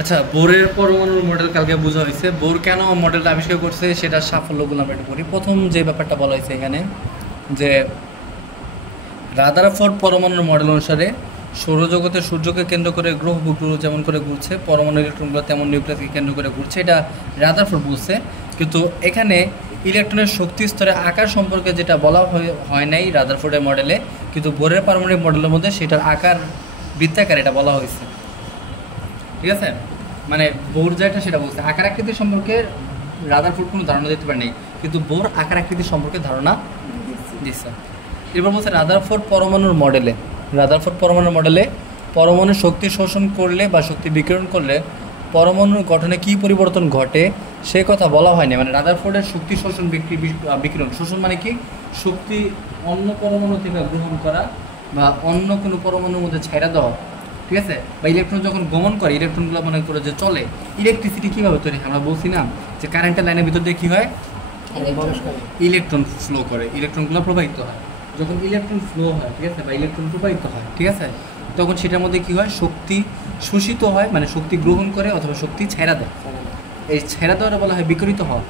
আচ্ছা, বোরের পরমাণুর মডেল কালকে বোঝা হয়েছে। বোর কেন মডেলটা আবিষ্কার করছে সেটার সাফল্যগুলো আমরা একটু করি। প্রথম যে ব্যাপারটা বলা হয়েছে এখানে যে রাদারফোর্ড পরমাণুর মডেল অনুসারে সৌরজগতের সূর্যকে কেন্দ্র করে গ্রহ উপগ্রহ যেমন করে ঘুরছে, পরমাণু ইলেকট্রনগুলো তেমন নিউক্লিয়াসকে কেন্দ্র করে ঘুরছে, এটা রাদারফোর্ড বলছে। কিন্তু এখানে ইলেকট্রনের শক্তি স্তরে আকার সম্পর্কে যেটা বলা হয় নাই রাদারফোর্ডের মডেলে, কিন্তু বোরের পারমাণবিক মডেলের মধ্যে সেটার আকার বৃত্তাকার এটা বলা হয়েছে। ঠিক আছে, মানে বোর যেটা সেটা বলছে আকার আকৃতি সম্পর্কে রাদারফোর্ড কোনো ধারণা দিতে পারেনি, কিন্তু বোর আকার আকৃতি সম্পর্কে ধারণা দিচ্ছে। এবার বলছে রাদারফোর্ড পরমাণুর মডেলে পরমাণুর শক্তি শোষণ করলে বা শক্তি বিকিরণ করলে পরমাণুর গঠনে কী পরিবর্তন ঘটে সে কথা বলা হয়নি। মানে রাদারফোর্ডের শক্তি শোষণ বিকিরণ, শোষণ মানে কি শক্তি অন্য পরমাণু থেকে গ্রহণ করা বা অন্য কোনো পরমাণুর মধ্যে ছাইড়া দেওয়া। ঠিক আছে, বা ইলেকট্রন যখন গমন করে, ইলেকট্রনগুলো মনে করে যে চলে, ইলেকট্রিসিটি কীভাবে তৈরি হয় আমরা বলছি না যে কারেন্টের লাইনের ভিতর দিয়ে কী হয়, ইলেকট্রন ফ্লো করে, ইলেকট্রনগুলো প্রবাহিত হয়। যখন ইলেকট্রন ফ্লো হয়, ঠিক আছে, বা ইলেকট্রন প্রবাহিত হয়, ঠিক আছে, তখন সেটার মধ্যে কী হয়, শক্তি শোষিত হয়, মানে শক্তি গ্রহণ করে অথবা শক্তি ছেড়া দেয়। এই ছেড়া দেওয়াটা বলা হয় বিকিরিত হওয়া,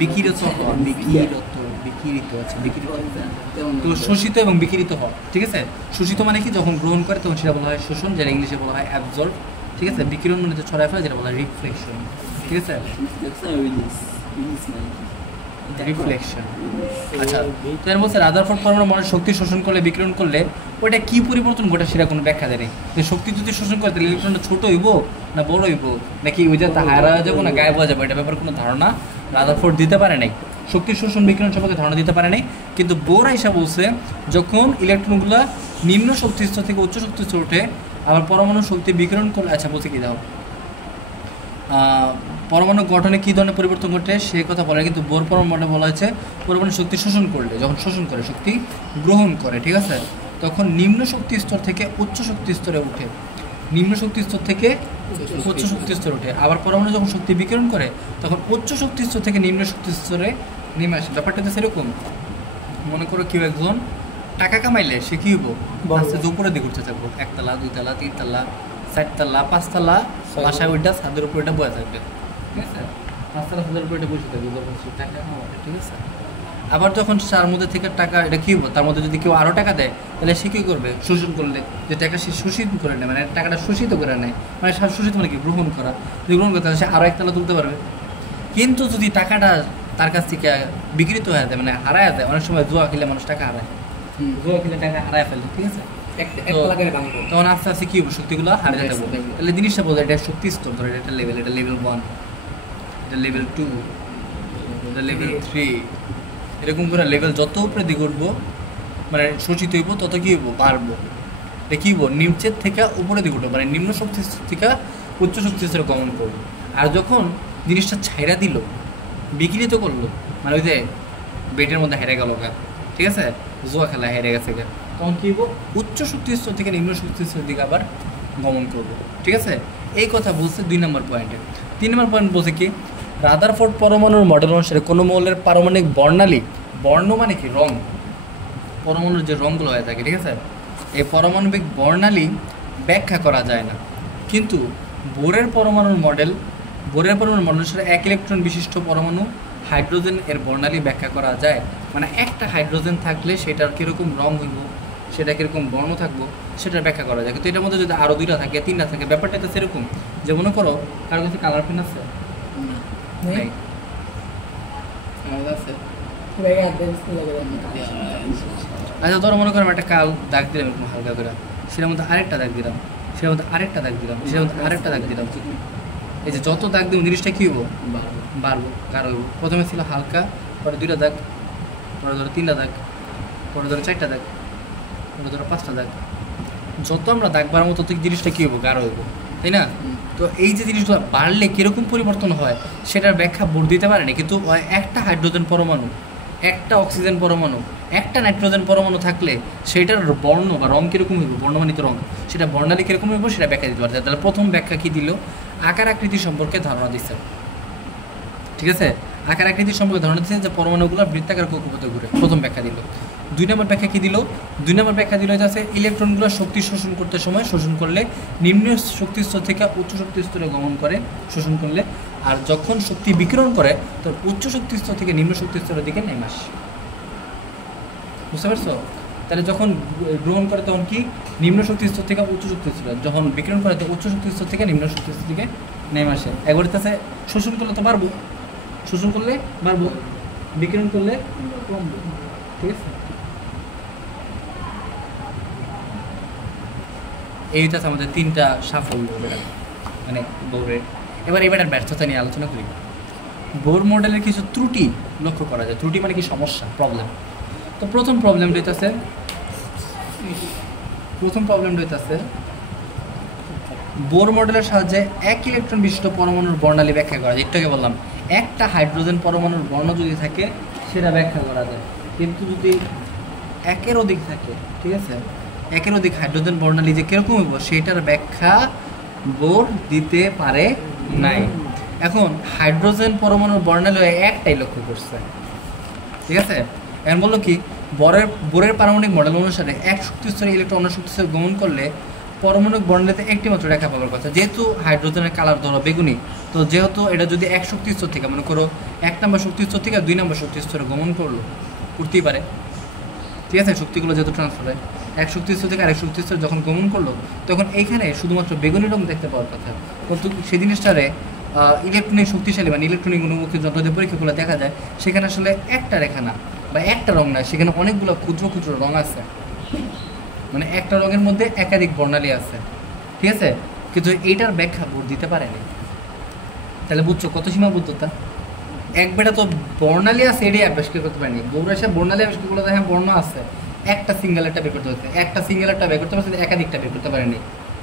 বিকিরিত হওয়া, বিকিরিত আছে, বিকিরিত। তো শোষিত এবং বিকিরিত হওয়া, ঠিক আছে। শোষিত মানে কি যখন গ্রহণ করে তখন সেটা বলা হয় শোষণ, যেটা ইংলিশে বলা হয় অ্যাবজর্ব। ঠিক আছে, বিকিরণ মানে যে ছড়ায় ফেলা, যেটা বলা হয় রিফ্লেকশন। ঠিক আছে, রিফ্লেকশন। আচ্ছা, তো এর বলছে রাদারফোর্ড পরমাণু মডেল শক্তি শোষণ করলে বিকিরণ করলে ওইটা কি পরিবর্তন ঘটে সেটা কোনো ব্যাখ্যা দেয়। যে শক্তি যদি শোষণ করে তাহলে ইলেকট্রনটা ছোট হইব না বড় হইব, নাকি ওই যে হারা হয়ে যাবো না গায়েব হয়ে যাবো, এটা ব্যাপারে কোনো ধারণা রাদারফোর্ড দিতে পারে নাই। শক্তি শোষণ বিকিরণ সম্পর্কে ধারণা দিতে পারে নাই। কিন্তু বোর আইসা বলছে যখন ইলেকট্রনগুলো নিম্ন শক্তি স্তর থেকে উচ্চ শক্তি স্তর ওঠে আবার পরমাণু শক্তি বিকিরণ করলে, আচ্ছা বলছে কি দাও, পরমাণু গঠনে কী ধরনের পরিবর্তন ঘটে সে কথা বলে, কিন্তু বোর পরমাণু মডেলে বলা হয়েছে পরমাণু শক্তি শোষণ করলে, যখন শোষণ করে শক্তি গ্রহণ করে, ঠিক আছে, তখন নিম্ন শক্তি স্তর থেকে উচ্চ শক্তি স্তরে উঠে, নিম্ন শক্তি স্তর থেকে উচ্চ শক্তি স্তরে ওঠে। আবার পরমাণু যখন শক্তি বিকিরণ করে তখন উচ্চ শক্তি স্তর থেকে নিম্ন শক্তি স্তরে নেমে আসে। ব্যাপারটা তো সেরকম, মনে করো কেউ একজন টাকা কামাইলে সে কী হইব, আস্তে উপরে দিকে উঠতে থাকবো, একতলা, দুইতলা, তিনতলা, চারতলা, পাঁচতলা, বাসায় ওইটা ছাদের উপর এটা বয়ে থাকবে। ঠিক আছে, পাঁচতলা ছাদের উপর এটা বসে থাকবে টাকা কামাবে। ঠিক আছে, আবার যখন তার মধ্যে থেকে টাকা এটা কী হবো, তার মধ্যে যদি কেউ আরও টাকা দেয় তাহলে সে কী করবে, শোষণ করলে যে টাকা সে শোষিত করে নেয়, মানে টাকাটা শোষিত করে নেয়, মানে শোষিত মানে কি গ্রহণ করা, যদি গ্রহণ করে তাহলে সে আরও একতলা তুলতে পারবে। কিন্তু যদি টাকাটা তার কাছ থেকে বিকৃত হয়ে যায়, মানে হারায় যায়, অনেক সময় জুয়া খেলে মানুষ টাকা হারায়, জুয়া খেলে টাকা হারায় ফেলে। ঠিক আছে, তখন আস্তে আস্তে কী হবে, শক্তিগুলো হারিয়ে যেতে হবে। তাহলে জিনিসটা বোঝা, এটা শক্তি স্তর, ধরে এটা লেভেল, এটা লেভেল 1, এটা লেভেল 2, এটা লেভেল 3, এরকম করে লেভেল যত উপরে দিকে উঠবো মানে শোষিত হইব তত কী হইব, বাড়বো। এটা কী হইব, নিচের থেকে উপরে দিকে উঠবো, মানে নিম্ন শক্তি থেকে উচ্চ শক্তি স্তরে গমন করবো। আর যখন জিনিসটা ছাইড়া দিল, বিকৃত করলো, মানে ওই যে বেটের মধ্যে হেরে গেল গা, ঠিক আছে, জুয়া খেলা হেরে গেছে গা, তখন কী হইব, উচ্চ শক্তি স্তর থেকে নিম্ন শক্তি স্তরের দিকে আবার গমন করবো। ঠিক আছে, এই কথা বলছে 2 নম্বর পয়েন্টে। 3 নম্বর পয়েন্ট বলছে কি, রাদারফোর্ড পরমাণুর মডেল অনুসারে কোনো মৌলের পারমাণবিক বর্ণালী, বর্ণ মানে কি রং, পরমাণুর যে রঙগুলো হয়ে থাকে, ঠিক আছে, এই পারমাণবিক বর্ণালী ব্যাখ্যা করা যায় না। কিন্তু বোরের পরমাণুর মডেল অনুসারে 1 ইলেকট্রন বিশিষ্ট পরমাণু হাইড্রোজেন এর বর্ণালী ব্যাখ্যা করা যায়। মানে একটা হাইড্রোজেন থাকলে সেটার কীরকম রং হইব, সেটা কীরকম বর্ণ থাকবো সেটার ব্যাখ্যা করা যায়। কিন্তু এটার মধ্যে যদি আরও 2টা থাকে, 3টা থাকে, ব্যাপারটা তো সেরকম যে মনে করো কারোর কাছে কালার পেন আছে, আচ্ছা ধরো মনে করো একটা কাল দাগ দিলাম এরকম হালকা করে, সেটার মধ্যে আরেকটা দাগ দিলাম, সেটার মধ্যে আরেকটা দাগ দিলাম, সেটার মধ্যে আরেকটা দাগ দিলাম, এই যে যত দাগ দিব জিনিসটা কী হবো, বাড়বো, গাঢ় হইব। প্রথমে ছিল হালকা, পরে 2টা দাগ, পরে ধরো 3টা দাগ, পরে ধরো 4টা দাগ, পরে ধরো 5টা দাগ, যত আমরা দাগ বাড়াবো তত জিনিসটা কী হবো, গাঢ় হইব, তাই না? তো এই যে জিনিসগুলো বাড়লে কীরকম পরিবর্তন হয় সেটার ব্যাখ্যা বোর্ড দিতে পারেনি। কিন্তু একটা হাইড্রোজেন পরমাণু, একটা অক্সিজেন পরমাণু, একটা নাইট্রোজেন পরমাণু থাকলে সেটার বর্ণ বা রং কীরকম হইব, বর্ণমানিত রং, সেটা বর্ণালী কীরকম হইব সেটা ব্যাখ্যা দিতে পারছে। তাহলে প্রথম ব্যাখ্যা কী দিল, আকার আকৃতি সম্পর্কে ধারণা দিচ্ছে। ঠিক আছে, আকার আকৃতি সম্পর্কে ধারণা দিচ্ছে যে পরমাণুগুলো বৃত্তাকার কক্ষপথে ঘুরে, প্রথম ব্যাখ্যা দিল। 2 নম্বর ব্যাখ্যা কী দিল? 2 নম্বর ব্যাখ্যা দিল যে ইলেকট্রনগুলো শক্তি শোষণ করতে সময় শোষণ করলে নিম্ন শক্তি স্তর থেকে উচ্চ শক্তি স্তরে গমন করে শোষণ করলে, আর যখন শক্তি বিকিরণ করে তখন উচ্চ শক্তি স্তর থেকে নিম্ন শক্তি স্তরের দিকে নেমে আসে। বুঝতে পারছো? তাহলে যখন গ্রহণ করে তখন কি নিম্ন শক্তি স্তর থেকে উচ্চ শক্তি স্তর, যখন বিকিরণ করে তো উচ্চ শক্তি স্তর থেকে নিম্ন শক্তি স্তর দিকে নেমে আসে। একবার কাছে শোষণ করলে তো বাড়বো, শোষণ করলে বাড়বো, বিকিরণ করলে কমবো। ঠিক আছে, এইটা আমাদের 3টা সাফল্য মানে বোরের। এবার এবারের ব্যর্থতা নিয়ে আলোচনা করি। বোর মডেলের কিছু ত্রুটি লক্ষ্য করা যায়। ত্রুটি মানে কি? সমস্যা, প্রবলেম। তো প্রথম প্রবলেমটা হইতেছে বোর মডেলের সাহায্যে এক ইলেকট্রন বিশিষ্ট পরমাণুর বর্ণালী ব্যাখ্যা করা যায়। একটু আগে বললাম একটা হাইড্রোজেন পরমাণুর বর্ণ যদি থাকে সেটা ব্যাখ্যা করা যায়, কিন্তু যদি একের অধিক থাকে, ঠিক আছে, একের অধিক হাইড্রোজেন বর্ণালী যে কীরকম হইব সেটার ব্যাখ্যা বোর দিতে পারে নাই। এখন হাইড্রোজেন পরমাণুর বর্ণালী একটাই লক্ষ্য করছে, ঠিক আছে। এখন বললো কি বোরের পারমাণবিক মডেল অনুসারে এক শক্তি স্তরে ইলেকট্রন অন্য শক্তি স্তরে গমন করলে পারমাণবিক বর্ণালীতে একটি মাত্র রেখা পাওয়ার কথা। যেহেতু হাইড্রোজেনের কালার ধরো বেগুনি, তো যেহেতু এটা যদি এক শক্তি স্তর থেকে মনে করো 1 নম্বর শক্তি স্তর থেকে 2 নম্বর শক্তি স্তরে গমন করতেই পারে, ঠিক আছে। শক্তিগুলো যেহেতু ট্রান্সফার হয় এক শক্তি স্তর থেকে আরেক শক্তি স্তরে যখন গমন করলো তখন এইখানে শুধুমাত্র বেগুনি রঙ দেখতে পাওয়ার কথা, কিন্তু সেই জিনিসটারে ইলেকট্রনিক শক্তিশালী মানে ইলেকট্রনিক অনুমুখী যন্ত্র দিয়ে পরীক্ষা করলে দেখা যায় সেখানে আসলে একটা রেখা না বা একটা রঙ না, সেখানে অনেকগুলো ক্ষুদ্র ক্ষুদ্র রঙ আছে, মানে একটা রঙের মধ্যে একাধিক বর্ণালী আছে, ঠিক আছে। কিন্তু এইটার ব্যাখ্যা বোর দিতে পারেনি। তাহলে বুঝছো কত সীমাবদ্ধতা। এক বেটা তো বর্ণালী আছে এটাই আবিষ্কার করতে পারেনি। বোর এসে বর্ণালী আবিষ্কার করলে দেখেন বর্ণ আছে, একটা সিঙ্গেল একটা বের করতে পারছে, একটা সিঙ্গেল একটা বের করতে পারছে, একাধিকটা বের করতে পারেনি।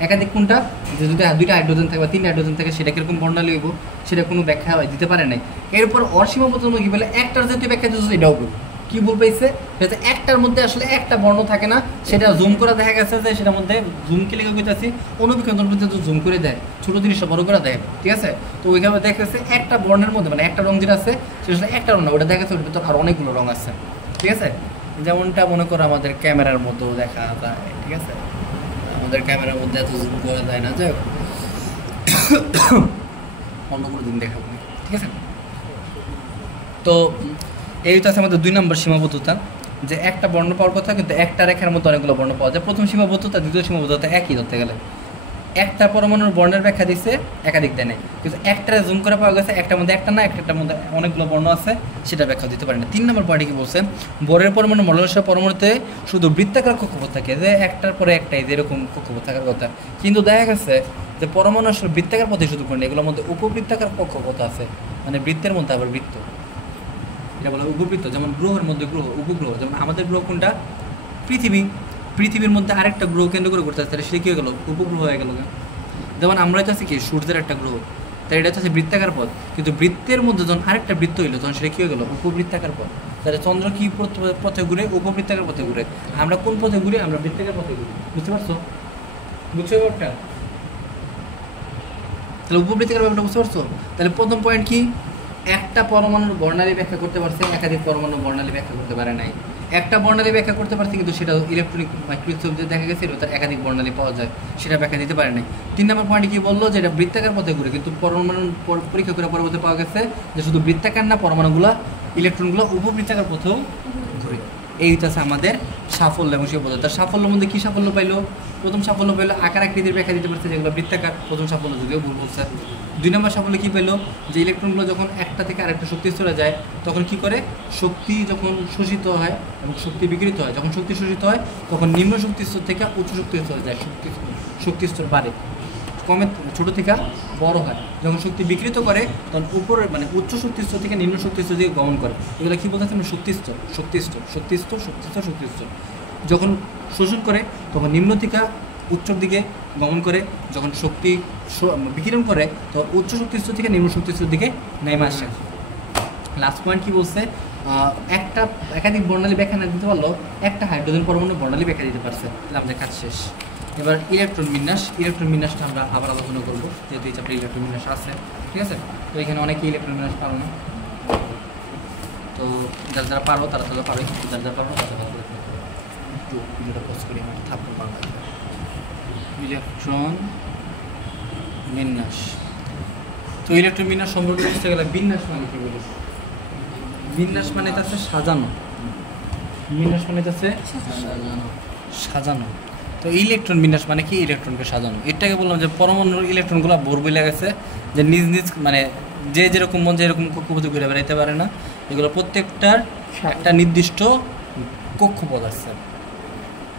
একাধিক কোনটা? যে যদি 2টা হাইড্রোজেন থাকে বা 3 হাইড্রোজেন থাকে সেটা কিরকম বর্ণালী হইব সেটা কোনো ব্যাখ্যা দিতে পারে নাই। এরপর অসীমাবদ্ধ কি বলে একটার জাতীয় ব্যাখ্যা দিচ্ছে, এটাও বল কি বল পাইছে, যাতে একটার মধ্যে আসলে একটা বর্ণ থাকে না, সেটা জুম করে দেখা গেছে যে সেটার মধ্যে জুম কে লেগে গেছে অনুবীক্ষণ মধ্যে জুম করে দেয়, ছোটো জিনিসটা বড় করে দেয়, ঠিক আছে। তো ওইভাবে দেখেছে একটা বর্ণের মধ্যে মানে একটা রঙ যেটা আছে সেটা আসলে একটা রঙ না, ওটা দেখা যাচ্ছে ওটার ভিতর আর অনেকগুলো রঙ আছে, ঠিক আছে। যেমনটা মনে করো আমাদের ক্যামেরার মধ্যেও দেখা যায়, ঠিক আছে। আমাদের ক্যামেরার মধ্যে এত জুম করা যায় না, যাই হোক অন্য কোনো দিন দেখাবো, ঠিক আছে। তো এইটা আছে আমাদের 2 নম্বর সীমাবদ্ধতা, যে একটা বর্ণ পাওয়ার কথা কিন্তু একটা রেখার মধ্যে অনেকগুলো বর্ণ পাওয়া যায়। প্রথম সীমাবদ্ধতা দ্বিতীয় সীমাবদ্ধতা একই ধরতে গেলে, একটা পরমাণুর বর্ণের ব্যাখ্যা দিচ্ছে একাধিক দেয় নাই, কিন্তু একটা জুম করে পাওয়া গেছে একটার মধ্যে একটা না একটার মধ্যে অনেকগুলো বর্ণ আছে সেটা ব্যাখ্যা দিতে পারে না। 3 নম্বর পয়েন্টে কি বলছে, বোরের পরমাণু মডেলের পরমাণুতে শুধু বৃত্তাকার কক্ষপথ থাকে, যে একটার পরে একটাই যেরকম কক্ষপথ থাকার কথা, কিন্তু দেখা গেছে যে পরমাণু আসলে বৃত্তাকার পথে শুধু করে না, এগুলোর মধ্যে উপবৃত্তাকার কক্ষপথ আছে, মানে বৃত্তের মধ্যে আবার বৃত্ত, এটা বলা উপবৃত্ত। যেমন গ্রহের মধ্যে গ্রহ, উপগ্রহ, যেমন আমাদের গ্রহ কোনটা? পৃথিবী। পৃথিবীর মধ্যে আরেকটা গ্রহ কেন্দ্র করে করতে আসছে, সেটা কী হয়ে গেল? উপগ্রহ হয়ে গেল। যেমন আমরা হচ্ছে কি সূর্যের একটা গ্রহ, তাই এটা হচ্ছে বৃত্তাকার পথ, কিন্তু বৃত্তের মধ্যে যখন আরেকটা বৃত্ত হইলো তখন সেটা কী হয়ে গেল? উপবৃত্তাকার পথ। তাহলে চন্দ্র কী পথে ঘুরে? উপবৃত্তাকার পথে ঘুরে। আমরা কোন পথে ঘুরি? আমরা বৃত্তাকার পথে ঘুরি। বুঝতে পারছো? বুঝছো ব্যাপারটা? তাহলে উপবৃত্তাকার ব্যাপারটা বুঝতে পারছো? তাহলে প্রথম পয়েন্ট কি, একটা পরমাণুর বর্ণালী ব্যাখ্যা করতে পারছে, একাধিক পরমাণু বর্ণালী ব্যাখ্যা করতে পারে নাই। একটা বর্ণালী ব্যাখ্যা করতে পারছে কিন্তু সেটা ইলেকট্রনিক মাইক্রোস্কোপ যে দেখা গেছে তার একাধিক বর্ণালী পাওয়া যায়, সেটা ব্যাখ্যা দিতে পারে নাই। 3 নম্বর পয়েন্টে কি বললো, যে এটা বৃত্তাকার পথে ঘুরে, কিন্তু পরমাণু পরীক্ষা করে পরবর্তী পাওয়া গেছে যে শুধু বৃত্তাকার না, পরমাণুগুলো ইলেকট্রনগুলো উপবৃত্তাকার পথেও ঘুরে। এই হচ্ছে আমাদের সাফল্য এবং সীমাবদ্ধতা। সাফল্যের মধ্যে কী সাফল্য পাইলো? প্রথম সাফল্য পাইলো আকার আকৃতির ব্যাখ্যা দিতে পারছে যেগুলো বৃত্তাকার, প্রথম সাফল্য যদিও ভুল বলছে। 2 নম্বর সাফল্য কী পেলো, যে ইলেকট্রনগুলো যখন একটা থেকে আরেকটা শক্তি স্তরে যায় তখন কি করে, শক্তি যখন শোষিত হয় এবং শক্তি বিকৃত হয়, যখন শক্তি শোষিত হয় তখন নিম্ন শক্তি স্তর থেকে উচ্চ শক্তি স্তরে যায়, শক্তি স্তর বাড়ে, কমে ছোটো থেকে বড় হয়। যখন শক্তি বিকৃত করে তখন উপরের মানে উচ্চ শক্তি স্তর থেকে নিম্ন শক্তি স্তর দিকে গমন করে। এগুলো কী বলতে চাচ্ছি? শক্তি স্তর, শক্তি স্তর, শক্তি স্তর, শক্তি স্তর, শক্তি স্তর। যখন শোষণ করে তখন নিম্ন থেকে উচ্চর দিকে গমন করে, যখন শক্তি বিকিরণ করে তখন উচ্চ শক্তি স্তর থেকে নিম্ন শক্তি স্তর দিকে নেমে আসে। লাস্ট পয়েন্ট কী বলছে, একটা একাধিক বর্ণালী ব্যাখ্যা না দিতে পারলো, একটা হাইড্রোজেন পরমাণু বর্ণালী ব্যাখ্যা দিতে পারছে। তাহলে আমাদের কাজ শেষ। এবার ইলেকট্রন বিন্যাসটা আমরা আবার আলোচনা করবো, যেহেতু এই চ্যাপ্টারে ইলেকট্রন বিন্যাস আছে, ঠিক আছে। তো এখানে অনেকেই ইলেকট্রন বিন্যাস পারো না, তো যারা পারো তারা পারো, যারা পারো তারা একটু ভিডিওটা পজ করি, আমার থাপ্পড় মারা লাগবে। ইলেকট্রন বিন্যাস। তো ইলেকট্রন বিন্যাস সম্পর্কে বুঝতে গেলে বিন্যাস মানে কি বলি? বিন্যাস মানে হচ্ছে সাজানো। বিন্যাস মানে হচ্ছে সাজানো। তো ইলেকট্রন বিন্যাস মানে কি? ইলেকট্রনকে সাজানো। এটাকে বললাম যে পরমাণুর ইলেকট্রনগুলো ভরবই লেগেছে, যে নিজ নিজ মানে যে যেরকম মন যেরকম কক্ষপথে ঘুরে বেড়াইতে পারে না। এগুলো প্রত্যেকটার একটা নির্দিষ্ট কক্ষপথ আছে,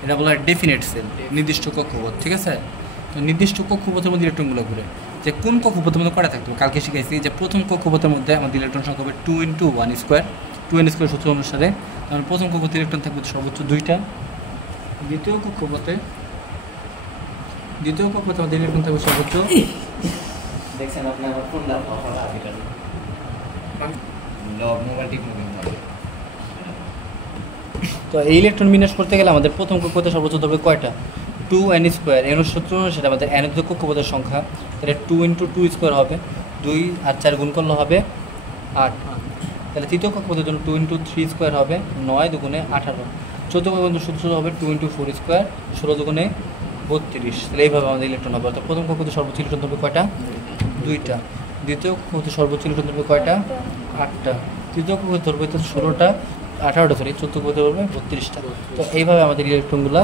এটা বলা হয় ডেফিনেট সেল, নির্দিষ্ট কক্ষপথ। ঠিক আছে? তো নির্দিষ্ট কক্ষপথের মধ্যে ইলেকট্রনগুলো ঘুরে। যে কোন কক্ষপথের মধ্যে কটা থাকতো কালকে শিখেছি, যে প্রথম কক্ষপথের মধ্যে আমাদের ইলেকট্রন সংখ্যা হবে 2 × 1² 2n² সূত্র অনুসারে। কারণ প্রথম কক্ষপথে ইলেকট্রন থাকবে সর্বোচ্চ 2টা। দ্বিতীয় কক্ষপথে আমাদের ইলেকট্রন থাকবে সর্বোচ্চ, দেখছেন আপনি আমার ফোন না তো এই ইলেকট্রন বিন্যাস করতে গেলে আমাদের প্রথম কক্ষপথে সর্বোচ্চ ধরবে কয়টা? 2n²। এর সূত্র সেটা আমাদের n কক্ষপথের সংখ্যা, তাহলে 2 × 2² হবে 2 আর 4 গুণ করলে হবে 8। তাহলে তৃতীয় কক্ষপথের জন্য 2 × 3² হবে 9 দুগুণে 18। চতুর্থ কক্ষপথের সূত্র হবে 2 × 4² 16 দুগুণে 32। তাহলে এইভাবে আমাদের ইলেকট্রন হবে। অর্থাৎ প্রথম কক্ষপথে সর্বোচ্চ ইলেকট্রন ধরবে কয়টা? 2টা। দ্বিতীয় কক্ষপথে সর্বোচ্চ ইলেকট্রন ধরবে কয়টা? 8টা। তৃতীয় কক্ষপথে ধরবে 16টা 18টা, সরি চতুর্থ কক্ষপথে ধরবে 32টা। তো এইভাবে আমাদের ইলেকট্রনগুলো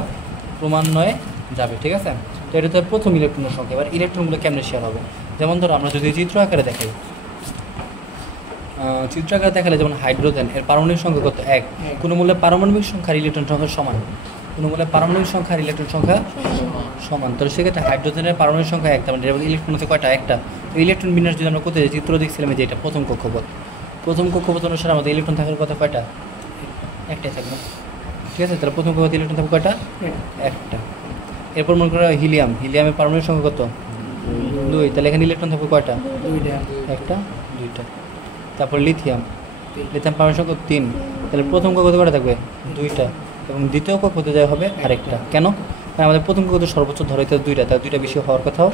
ক্রমান্বয়ে যাবে। ঠিক আছে? তো এটা তো প্রথম ইলেকট্রনের সংখ্যা। এবার ইলেকট্রনগুলো কেমনে শেয়ার হবে? যেমন ধরো আমরা যদি চিত্র আকারে দেখাই, চিত্র আকারে দেখালে যেমন হাইড্রোজেন এর পারমাণবিক সংখ্যা কত? 1। কোনো মূল্যে পারমাণবিক সংখ্যার ইলেকট্রন সংখ্যা সমান, কোনো মূল্যে পারমাণবিক সংখ্যার ইলেকট্রন সংখ্যা সমান। তো সেক্ষেত্রে হাইড্রোজেনের পারমাণবিক সংখ্যা 1, তার মানে ইলেকট্রন হচ্ছে কয়টা? 1টা। তো ইলেকট্রন বিন্যাস যদি আমরা করতে যাই, চিত্র দেখছিলাম যে এটা প্রথম কক্ষপথ। প্রথম কক্ষপথ অনুসারে আমাদের ইলেকট্রন থাকার কথা কয়টা? 1টাই থাকবে। ঠিক আছে? তাহলে প্রথম কক্ষপথে ইলেকট্রন থাকবে কয়টা? 1টা। এরপর মনে করা হিলিয়ামের পারমাণবিক সংখ্যা কত? 2। তাহলে এখানে ইলেকট্রন থাকবে কয়টা? 2টা। 1টা 2টা। তারপর লিথিয়াম পারমাণবিক সংখ্যা 3। তাহলে প্রথম কক্ষপথে কয়টা থাকবে? 2টা। এবং দ্বিতীয় কক্ষপথে যাওয়া হবে আরেকটা। কেন? কারণ আমাদের প্রথম কক্ষপথে সর্বোচ্চ ধরাইতে 2টা, তাহলে 2টা বেশি হওয়ার কথাও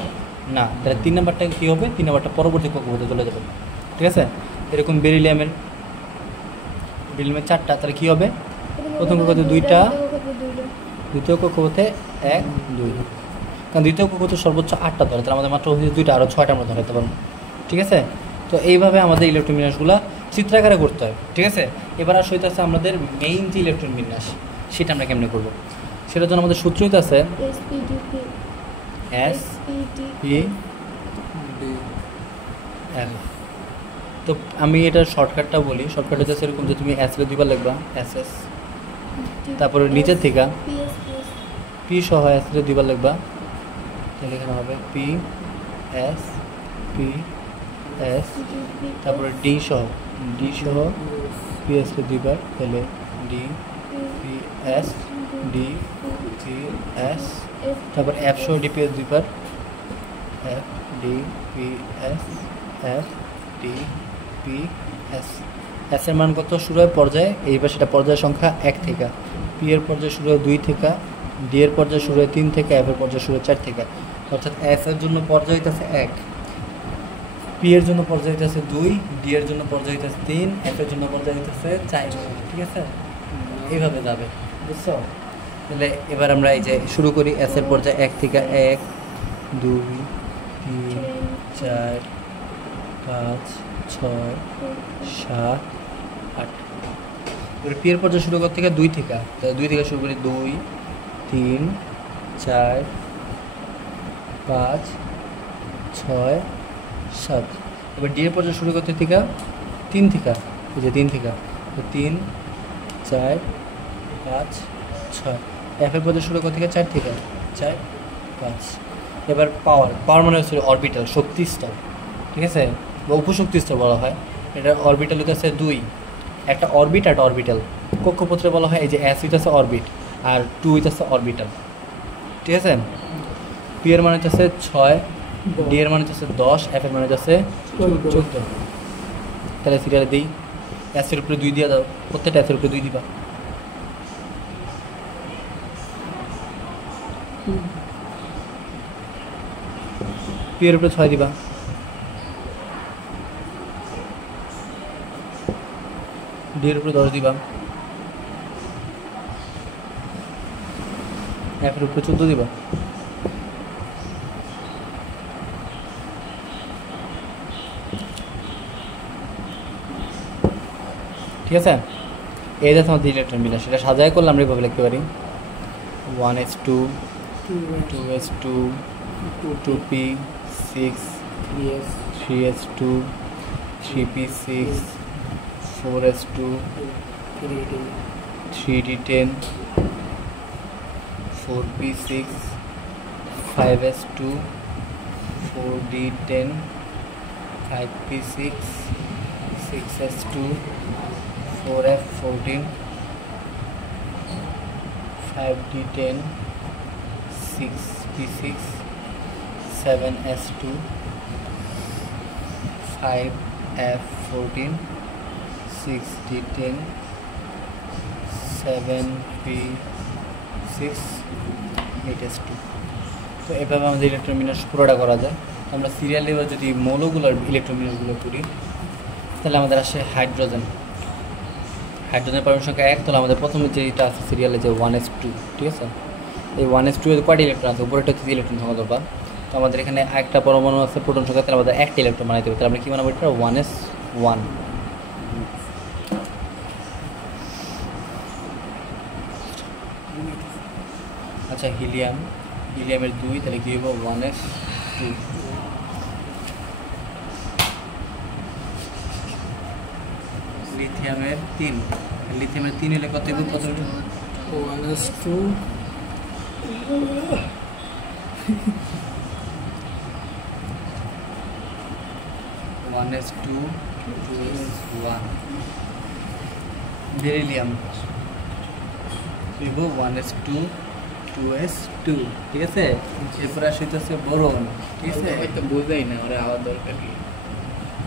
না। তাহলে 3 নাম্বারটা কী হবে? 3 নাম্বারটা পরবর্তী কক্ষপথে চলে যাবে। ঠিক আছে? এরকম বেরিলিয়ামের 4টা, তাহলে কী হবে? প্রথম কক্ষপথে 2টা, দ্বিতীয় কক্ষপথে 1 2। কারণ দ্বিতীয় কক্ষপথে সর্বোচ্চ 8টা ধরে, তাহলে আমাদের মাত্র 2টা, আরও 6টা আমরা ধরাইতে পারবো। ঠিক আছে? তো এইভাবে আমাদের ইলেকট্রন বিন্যাসগুলো চিত্রাকারে করতে হয়। ঠিক আছে? এবার আসলে আছে আমাদের মেইন যে ইলেকট্রন বিন্যাস, সেটা আমরা কেমনে করবো? সেটার জন্য আমাদের সূত্রই তো আছে SP তো আমি এটার শর্টকাটটা বলি। শর্টকাট হচ্ছে সেরকম যে তুমি S এর 2বার লিখবা SS, তারপরে নিচের থেকে P সহ S এর 2বার লিখবা, তাহলে এখানে হবে PS PS, তারপরে D সহ PS এর 2বার, তাহলে DPS DPS, তারপর F সহ DPS 2বার F DPS F DPS। S এর মান কত শুরু হয় পর্যায়ে? এইবার সেটা পর্যায় সংখ্যা 1 থেকে। P এর পর্যায়ে শুরু হয় 2 থেকে, D এর পর্যায়ে শুরু হয় 3 থেকে, F এর পর্যায়ে শুরু হয় 4 থেকে। অর্থাৎ S এর জন্য পর্যায় হইতেছে 1, P এর জন্য পর্যায় হইতেছে 2, D এর জন্য পর্যায় হইতেছে 3, F এর জন্য পর্যায় হইতেছে 4। ঠিক আছে? এইভাবে যাবে। বুঝছো? তাহলে এবার আমরা এই যে শুরু করি। S এর পর্যায়ে 1 থেকে 1 2 3 4 5 6 7 8। এবার P এর পর্যায়ে শুরু করতে থেকে 2 থেকে, তাহলে 2 থেকে শুরু করি 2 3 4 5 6 7। এবার D এর পর্যায়ে শুরু করতে থেকে 3 থেকে, এই যে 3 থেকে 3 4 5 6। F এর পর্যায়ে শুরু করতে থেকে 4 থেকে 4 5। এবার পাওয়ার মানে হচ্ছে অরবিটাল, শক্তি স্তর। ঠিক আছে? বা উপশক্তি স্তর বলা হয়। এটা অরবিটাল হইতেছে 2, একটা অরবিট আর একটা অরবিটাল। কক্ষপথে বলা হয় এই যে S হইতেছে অরবিট আর 2 হইতেছে অরবিটাল। ঠিক আছে? P এর মানে হইতেছে 6, D এর মানে হইতেছে 10, F এর মানে হইতেছে 14। তাহলে সিরিয়ালে দিই। S এর উপরে 2 দিয়ে দাও, প্রত্যেকটা S এর উপরে 2 দিবা। P এর উপরে 6 দিবা, D এর উপরে 10 দিবা, এর উপরে 14 দিবা। ঠিক আছে, এই দেখো আমাদের ইলেকট্রন বিন্যাস, সেটা সাজায় করলে আমরা এইভাবে লিখতে পারি 1s2 2s2 2p6 3s2 3p6 4s2 3d10 4p6 5s2 4d10 5p6 6s2 4f14 5d10 6p6 7s2 5f14 6d10 7p6 8s2। তো এভাবে আমাদের ইলেকট্রন বিন্যাস পুরোটা করা যায়। আমরা সিরিয়ালি বা যদি মৌলগুলোর ইলেকট্রন বিন্যাসগুলো করি তাহলে আমাদের আসে হাইড্রোজেন। হাইড্রোজেনের পরমাণু সংখ্যা 1, তাহলে আমাদের প্রথমে যেটা আছে সিরিয়ালে যে 1s2, ঠিক আছে। এই 1s2 এর কয়টা ইলেকট্রন আছে, উপরেটা হচ্ছে ইলেকট্রন সংখ্যা দরকার। তো আমাদের এখানে একটা পরমাণু আছে প্রোটন সংখ্যা, তাহলে আমাদের একটা ইলেকট্রন বানাইতে হবে। তাহলে আমরা কী বানাবো, এটা 1s1। আচ্ছা, হিলিয়ামের 2, তাহলে কী হবো 1s2। লিথিয়ামের 3, লিথিয়ামের 3 হলে কত হবে, কত 1s2 1s2 2s1। Beryllium 1s2 2s2, ঠিক আছে। এরপরে আসতেছে বোরন, ঠিক আছে। হয়তো বুঝাই না, ওরা আওয়াজ দরকার কি।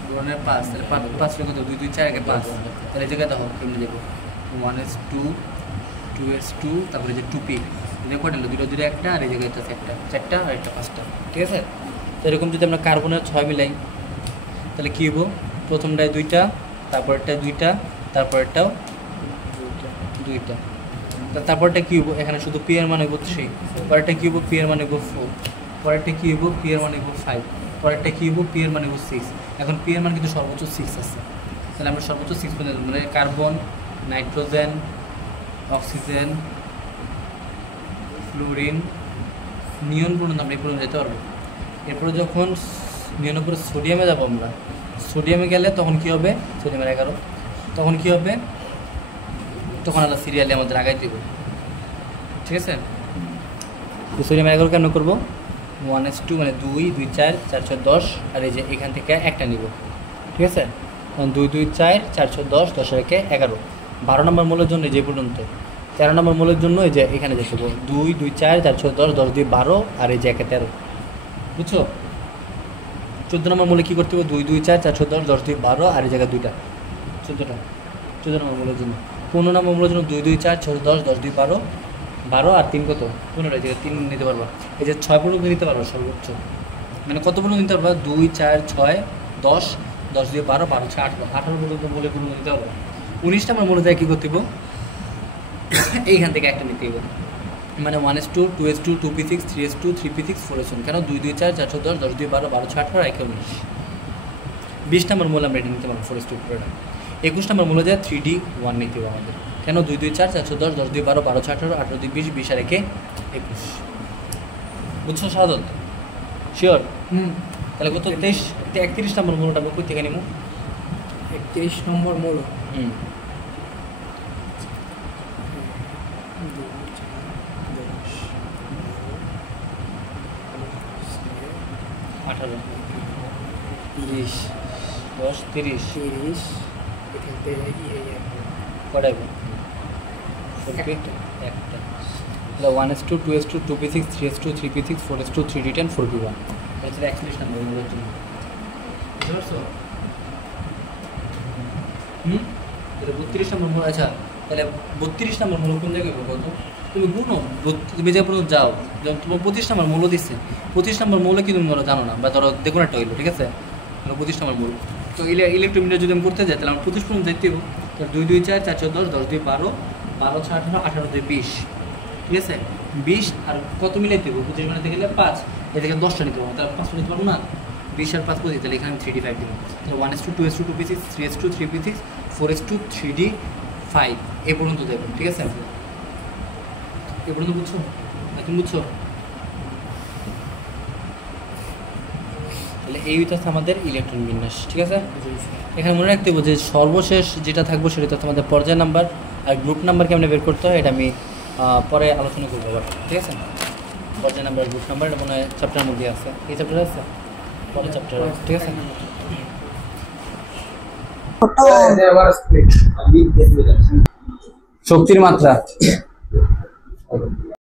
বোরনের 5, তাহলে 5 কত 2 2 4 5, তাহলে এই জায়গায় দেখো কেমনি দেবো 1s2 2s2, তারপরে যে 2p, এটা কয়টা হলো, 2 2 একটা, আর এই জায়গায় একটা 4টা আর একটা 5টা, ঠিক আছে। তো এরকম যদি আমরা কার্বনের 6 মিলাই তাহলে কী হবো, প্রথমটায় 2টা, তারপরেরটায় 2টা, তারপরেরটাও 2টা, তারপরটা কী হবো, এখানে শুধু পি এর মান হইব 3, পরেরটা কী হবো পি এর মান হইব 4, পরেরটা কী হইব পি এর মান হইব 5, পরেরটা কী হইব পি এর মান হইব 6। এখন পি এর মান কিন্তু সর্বোচ্চ 6 আছে, তাহলে আমরা সর্বোচ্চ 6 পর্যন্ত, মানে কার্বন, নাইট্রোজেন, অক্সিজেন, ফ্লোরিন, নিয়ন পর্যন্ত আমরা এই পর্যন্ত যেতে পারবো। এরপরে যখন নিয়নের উপরে সোডিয়ামে যাবো আমরা, সোডিয়ামে গেলে তখন কী হবে, সোডিয়ামের 11, তখন কী হবে, তখন আমরা সিরিয়ালে আমাদের আগাই দেব, ঠিক আছে। তো সোডিয়াম 11 কেন করবো, 1s2 মানে 2 2 4 4 6 10, আর এই যে এখান থেকে একটা নিব, ঠিক আছে। 2 2 4 4 6 10, 10 এর একে 11, 12 নম্বর মৌলের জন্য যে পর্যন্ত, 13 নম্বর মৌলের জন্য এই যে এখানে যে দেবো 2 2 4 4 6 10, 10 2 12, আর এই যে একে 13, বুঝছো। 14 নম্বর মৌলে কী করতে হবে, 2 2 4 4 6 10, 10 2 12, আর এই জায়গায় 2টা, 14টা 14 নম্বর মৌলের জন্য। 15 নম্বর মৌলের জন্য 2 2 4 6 10, 10 2 12, 12 আর 3 কত 15, এই জায়গায় 3 নিতে পারবা। এই যে 6 পর্যন্ত নিতে পারবা সর্বোচ্চ, মানে কত পর্যন্ত নিতে পারবা, 2 4 6 10, 10 2 12, 12 6 18, 18 পর্যন্ত মৌলে পর্যন্ত নিতে পারবা। 19 নম্বর মৌলে যায় কী করতে হবে, এইখান থেকে একটা নিতে হবে, মানে 1s2 2s2 2p6 3s2 3p6 4s1, কেন 2 2 4 4 10, 10 2 12, 12 6 18, 1 19। 20 নম্বর মৌলে আমরা এটা নিতে পারবো 4s2 পুরোটা। 21 নম্বর মৌলে যায় 3d1 নিতে হবে আমাদের, কেন 2 2 4 4 10, 10 2 12, 12 6 18, 18 2 20, 20 আর 1 21, বুঝছো সাদত, শিওর। তাহলে কত 23 31 নম্বর মৌলটা আমরা কই থেকে নিব, 31 নম্বর মৌল, 18 20 10 30 30, এখান থেকে কটাই একটা, তাহলে 1s2 2s2 2p6 3s2 3p6 4s2 3d10 4p1, এটা 31 নম্বর মৌলের জন্য, বুঝতে পারছো। তাহলে 32 নম্বর মৌল। আচ্ছা, তাহলে 32 নম্বর মৌল কোন জায়গায় কত, তুমি গুনো, তুমি যে পর্যন্ত যাও, যেমন তোমার 25 নম্বর মৌল দিচ্ছে, 25 নম্বর মৌলে কি তুমি জানো না, বা ধরো দেখুন একটা হইলো, ঠিক আছে। 25 নম্বর মৌল, তো ইলেকট্রোমিটার যদি আমি করতে যাই তাহলে আমার 25 পর্যন্ত দেখতে হবে। তো 2 2 4 4 10, 10 2 12, 12 6 18, 18 2 20, ঠিক আছে। 20 আর কত মিলাইতে হবে 25 বানাতে গেলে 5, এদিকে 10টা নিতে পারবো, তাহলে 5টা নিতে পারবো না। 20 আর 5 25, তাহলে এখানে আমি 3D5 দিব। তাহলে 1:2, 2:2, 2p6, 3:2, 3p6, 4:2, 3d5 এই পর্যন্ত দেবো, ঠিক আছে? এই পর্যন্ত বুঝছো? তুমি বুঝছো? তাহলে এই হচ্ছে আমাদের ইলেকট্রন বিন্যাস, ঠিক আছে? এখানে মনে রাখতে হবে যে সর্বশেষ যেটা থাকবো সেটা হচ্ছে আমাদের পর্যায় নাম্বার, আর গ্রুপ নাম্বার কেমনে বের করতে হয় এটা আমি পরে আলোচনা করবো আবার, ঠিক আছে? পর্যায় নাম্বার, গ্রুপ নাম্বার এটা মনে হয় চ্যাপ্টারের মধ্যে আছে, এই চ্যাপ্টারে আছে, পরের চ্যাপ্টার, ঠিক আছে? শক্তির মাত্রা